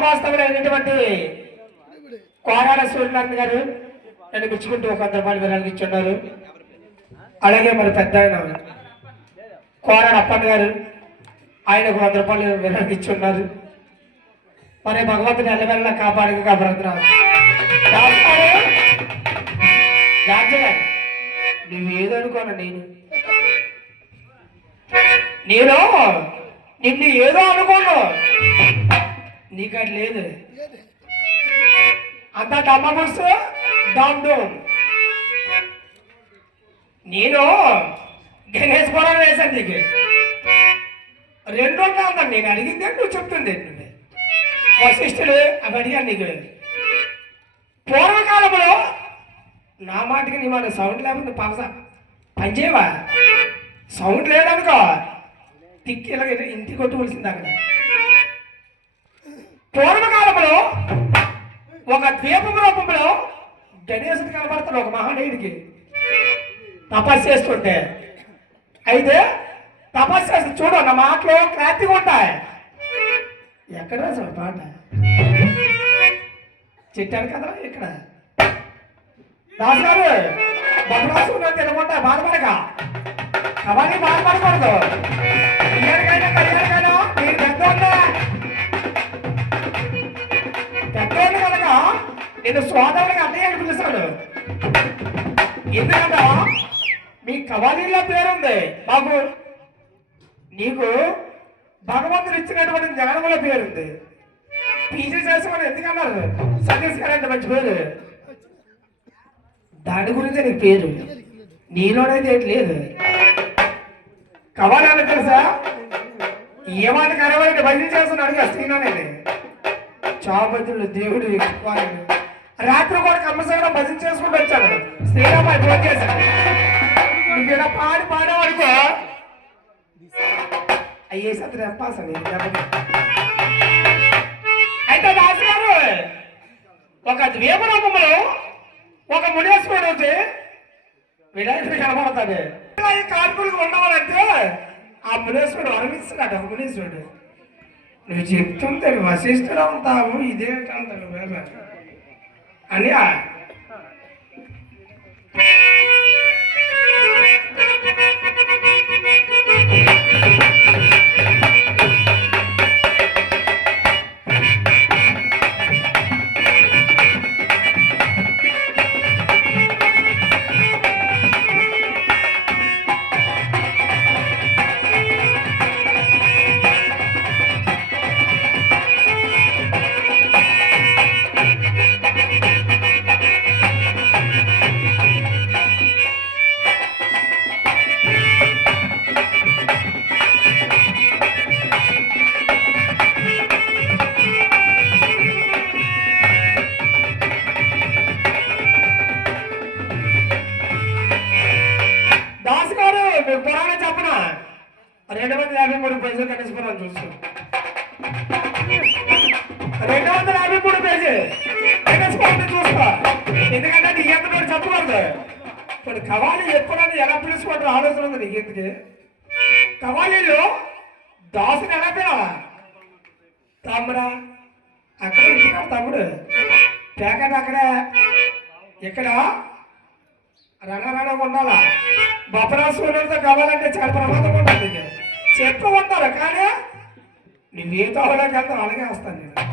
గ్రామస్తులైనటువంటి కోరాడ సూర్యనారాయణ గారు నన్ను మెచ్చుకుంటూ 100 రూపాయలు విరాళాలు ఇచ్చున్నారు. అలాగే మరి పెద్ద ఆయన కోరాడ అప్పన్న గారు ఆయనకు 100 రూపాయలు విరాళాలు ఇచ్చున్నారు. మరి భగవంతుని ఎల్లవెల్లా కాపాడుకు కాపాడుతున్నారు. నువ్వేదనుకోను నేను నిన్ను ఏదో అనుకోను, నీకు అది లేదు. అంత డమ్మబుస్ డామ్ నేను గణేష్ పురాణం వేశాను నీకు 2 ఉందా. నేను అడిగిందే నువ్వు చెప్తుంది. వశిష్ఠుడు అవి అడిగాను నీకు. పూర్వకాలంలో నా మాటకి నీ మన సౌండ్ లేకపోతే పనిచేయవా? సౌండ్ లేదనుకో తిక్కి ఇలా ఇంటికి కొట్టుకోవాల్సింది. అక్కడ పూర్వకాలంలో ఒక ద్వీపం రూపంలో గణేశుడు కనబడతాడు ఒక మహానీయుడికి తపస్సు చేస్తుంటే. అయితే తపస్సు చేస్తే చూడు నా మాటలో క్లారిటీగా ఉంటాయి. ఎక్కడ రాసాడు పాట? చెప్పాను కదా ఇక్కడ. దాసు గారు బొమ్మరాసుకున్నా తినకుండా బాధపడక, అవన్నీ బాధపడకూడదు. కళ్యాణకైనా మీరు పెద్దోళ్ళే కనుక నేను సోదరుడికి అన్నయ్య అని పిలుస్తాడు. ఎందుకంటే మీ కవాలీలో పేరుంది, మాకు నీకు భగవంతుడు ఇచ్చినటువంటి జ్ఞానముల పేరుంది. పీజీ చేసుకోమని ఎందుకన్నారు? సతీష్ గారు అంటే మంచి పేరు, దాని గురించి నీకు పేరు. నీలోనైతే ఏంటి లేదు. కవాలని తెలుసా? ఏమాట కరవైతే భజన చేస్తున్నా అడిగా శ్రీనారాయణ చాపతులు దేవుడు రాత్రి కూడా కమ్మసంగా భజన చేసుకుంటూ వచ్చాను. శ్రీరామ ఫోన్ చేశాను. నీకు ఇలా పాడేవాడుకో అయ్యే సత్రి రెప్పాసని. అయితే దాసు గారు ఒక ద్వీప రూపంలో ఒక మునేశ్వరుడు వచ్చి వినాయకుడు కనబడతాడు. కార్పులకు ఉండవాలంటే ఆ మునేశ్వరుడు వరమిస్తున్నాడు. ఆ మునేశ్వరుడు నువ్వు చెప్తుంటే వశిష్ఠుడు ఉంటావు ఇదేంటాను అని పురాణ చెప్పన 253 పేజీలు కనేశ్వరం చూస్తాం. 253 పేజీ కనేశ్వరం చూస్తా. ఎందుకంటే నీ ఎంత చెప్పకూడదు. ఇప్పుడు కవాలి ఎప్పుడైనా ఎలా పిలుచుకుంటారు ఆలోచన ఉంది నీకు. ఎందుకు కవాలీలో దాసుని ఎలా పిలవా? తమ్ముడా అక్కడ ఇంటికాడు తమ్ముడు ప్యాకెట్ అక్కడే ఇక్కడ రణరణగా ఉండాలా. బొప్పరాసులతో కావాలంటే చాలా ప్రమాదం ఉంటుంది. చెప్పు ఉంటారు కానీ నువ్వేతో అలాగే వెళ్తావు అలాగే వస్తాను నేను.